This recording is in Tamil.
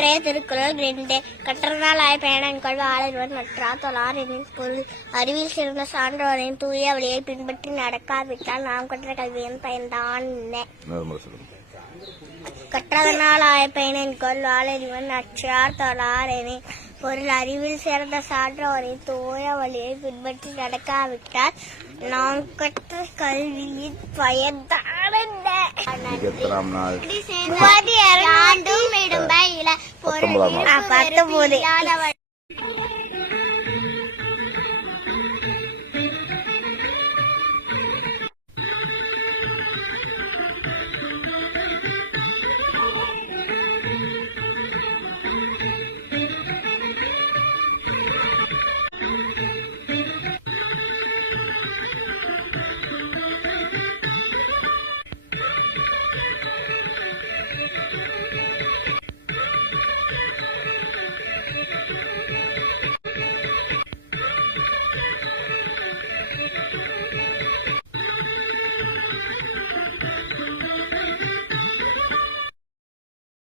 இன்றைய திருக்குறள் 2. கற்றதனால் பயனென்கொள் ஆளறிவன் நற்றார் தொழார் எனின் பொருள். அறிவில் சிறந்த சான்றோரின் தூய வழியை பின்பற்றி நடக்காவிட்டால் நாம் கற்ற கல்வியின் பயன்தான் என்ன? கற்றதனால் பயனென்கொள் ஆளறிவன் நற்றார் தொழார் எனின் பொருள். அறிவில் சிறந்த சான்றோரின் தூய வழியை பின்பற்றி நடக்காவிட்டால் நாம் கற்ற கல்வியின் பயன்தான் என்ன?